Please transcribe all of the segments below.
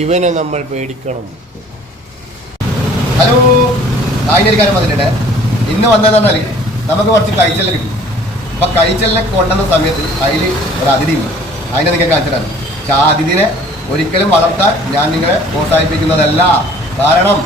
ഇവനെ നമ്മൾ പേടിക്കണം. ഹലോ, നായിനൊരു വന്നിട്ടുണ്ട്. ഇന്ന് വന്നതെന്ന് പറഞ്ഞാൽ നമുക്ക് കുറച്ച് കഴിച്ചെല്ലാം കിട്ടി. അപ്പം കഴിച്ചെല്ലാം കൊണ്ടുവന്ന സമയത്ത് അതിൽ ഒരു അതിഥിയുണ്ട്. അതിനെ നിങ്ങൾ കാണിച്ചിട്ടാണ്. പക്ഷെ ആ അതിഥിനെ ഒരിക്കലും വളർത്താൻ ഞാൻ നിങ്ങളെ പ്രോത്സാഹിപ്പിക്കുന്നതല്ല. കാരണം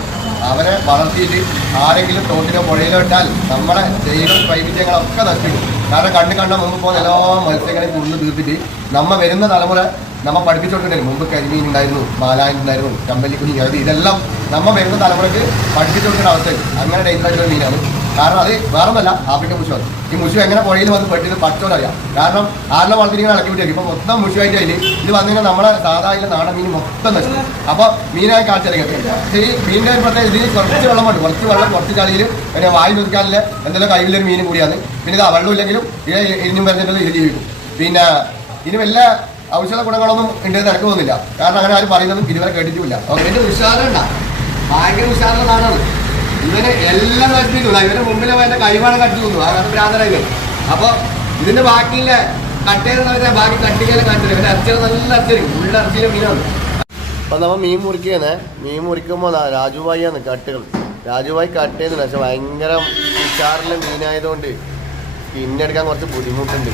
അവരെ വളർത്തിയിട്ട് ആരെങ്കിലും തോട്ടിലോ പുഴയിലോ ഇട്ടാൽ നമ്മുടെ ജൈവ വൈവിധ്യങ്ങളൊക്കെ നശിപ്പിക്കും. കാരണം കണ്ട മുമ്പ് പോകുന്ന എല്ലാ മത്സ്യങ്ങളെയും കൂടുതൽ തീർത്തിട്ട് നമ്മ വരുന്ന തലമുറ നമ്മൾ പഠിപ്പിച്ചുകൊണ്ടിരുന്നു. മുമ്പ് കരിമീൻ ഉണ്ടായിരുന്നു, മാലായൻ ഉണ്ടായിരുന്നു, കമ്പല്ലിക്കുഞ്ഞി, കരുതി, ഇതെല്ലാം നമ്മൾ വരുന്ന തലമുറയ്ക്ക് പഠിപ്പിച്ചു കൊടുക്കുന്ന അവസ്ഥയിൽ അങ്ങനെ ഡേഞ്ചറായിട്ടുള്ള മീനാണ്. കാരണം അത് വേറൊന്നല്ല, ആഫ്രിക്കൻ മുഷുവാണ്. ഈ മുഷു എങ്ങനെ പുഴയിൽ വന്ന് പെട്ടിട്ട് പഠിച്ചോരറിയാം. കാരണം ആരുടെ വളർത്തിങ്ങനെ ഇളക്കി വിട്ടേക്കും. ഇപ്പം മൊത്തം മുഷുവായിട്ട് അതിന് ഇത് വന്നു നമ്മളെ സാധാരണ നാടൻ മീൻ മൊത്തം നശിക്കും. അപ്പോൾ മീനായി കാണിച്ചിറങ്ങി. പക്ഷേ ഈ മീനിൻ്റെ പ്രത്യേകം ഇതിൽ കുറച്ച് വെള്ളമുണ്ട്, കുറച്ച് ചളിയിൽ പിന്നെ വായി നിൽക്കാനില്ല എന്തെങ്കിലും കയ്യിലൊരു മീനും കൂടിയാണ്. പിന്നെ ഇതാ വെള്ളമില്ലെങ്കിലും ഇനിയും വരുന്നുണ്ടെങ്കിൽ ഇത് ജീവിക്കും. പിന്നെ ഇനി വല്ല ഔഷധ ഗുണങ്ങളൊന്നും ഉണ്ടെന്ന് എനിക്ക് തോന്നുന്നില്ല. കാരണം അങ്ങനെ ആരും പറയുന്നതും ഇതുവരെ കേട്ടിട്ടുമില്ല. ഇതിൻ്റെ ഉഷാറുണ്ട, ഭയങ്കര ഉഷാറുള്ള നാടാണ്. ഇവന് എല്ലാം കട്ടിക്കുന്നു. ഇവരുടെ മുമ്പിൽ അവൻ്റെ കൈവാണ് കട്ടി തോന്നുന്നു. അതാണ് ഭ്രാന്തരായി. അപ്പോൾ ഇതിൻ്റെ ബാക്കിയില്ല കട്ട് ചെയ്ത ബാക്കി കട്ടിക്കല കാണിച്ചത് ഇവൻ്റെ ഇറച്ചികൾ നല്ല ഇറച്ചിയായിരിക്കും. ഉള്ള ഇറച്ചിയിലെ മീനാണ്. അപ്പം നമ്മൾ മീൻ മുറിക്കുകയാണ്. മീൻ മുറിക്കുമ്പോൾ രാജുഭായിയാണ് കട്ടുകൾ. രാജുഭായി കട്ട് ചെയ്യുന്നുണ്ട്. പക്ഷെ ഭയങ്കര ഉഷാറിലെ മീനായതുകൊണ്ട് സ്കിന്നെടുക്കാൻ കുറച്ച് ബുദ്ധിമുട്ടുണ്ട്.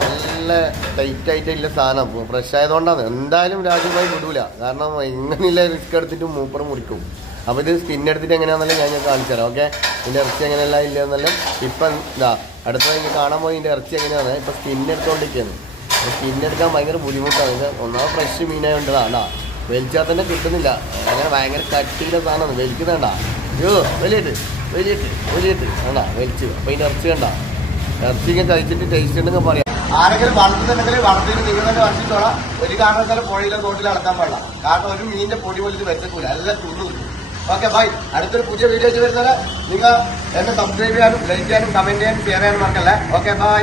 നല്ല ടൈറ്റായിട്ടുള്ള സാധനം ഫ്രഷ് ആയതുകൊണ്ടാണ്. എന്തായാലും രാജുഭായി വിടൂല. കാരണം എങ്ങനെയുള്ള റിസ്ക് എടുത്തിട്ട് മൂപ്പർ മുറിക്കും. അപ്പോൾ ഇത് സ്കിന്നെടുത്തിട്ട് എങ്ങനെയാണെന്നല്ല ഞാൻ കാണിച്ചു തരാം. ഓക്കെ, ഇതിൻ്റെ ഇറച്ചി എങ്ങനെയല്ല ഇല്ല എന്നെല്ലാം ഇപ്പം ഇതാ അടുത്ത എനിക്ക് കാണാൻ പോയി ഇതിൻ്റെ ഇറച്ചി എങ്ങനെയാണ്. ഇപ്പം സ്കിന്നെടുത്തോണ്ടിരിക്കുകയാണ്. അപ്പോൾ സ്കിന്നെടുക്കാൻ ഭയങ്കര ബുദ്ധിമുട്ടാണ്. ഇത് ഒന്നാമത് ഫ്രഷ് മീനായതുകൊണ്ടതാണ്ടാ വലിച്ചാൽ തന്നെ കിട്ടുന്നില്ല. അങ്ങനെ ഭയങ്കര കട്ടിയുടെ സാധനമാണ്. വലിക്കുന്നതാണ്ടാ. അയ്യോ വലിയിട്ട് വേണ്ട വലിച്ചു. അപ്പോൾ ഇതിൻ്റെ ഇറച്ചി കണ്ട ഇറച്ചി ഇങ്ങനെ കഴിച്ചിട്ട് ടേസ്റ്റ് ഉണ്ടെങ്കിൽ പറയാം. ആരെങ്കിലും വളർത്തുന്നുണ്ടെങ്കിൽ വളർത്തിയിട്ട് നിങ്ങൾ തന്നെ വളർത്തിട്ടോളാം. ഒരു കാരണവശാലും പുഴയിലോ തോട്ടിലോ അളക്കാൻ പാടില്ല. കാരണം ഒരു മീനിന്റെ പൊടി പോലും ഇത് വെച്ചക്കൂല, എല്ലാം തിന്നു. Okay bye. അടുത്തൊരു പുതിയ വീഡിയോ വരുന്നത് നിങ്ങൾ എന്നെ സബ്സ്ക്രൈബ് ചെയ്യാനും ലൈക്ക് ചെയ്യാനും കമന്റ് ചെയ്യാനും ഷെയർ ചെയ്യാനും മറക്കല്ലേ. Okay bye.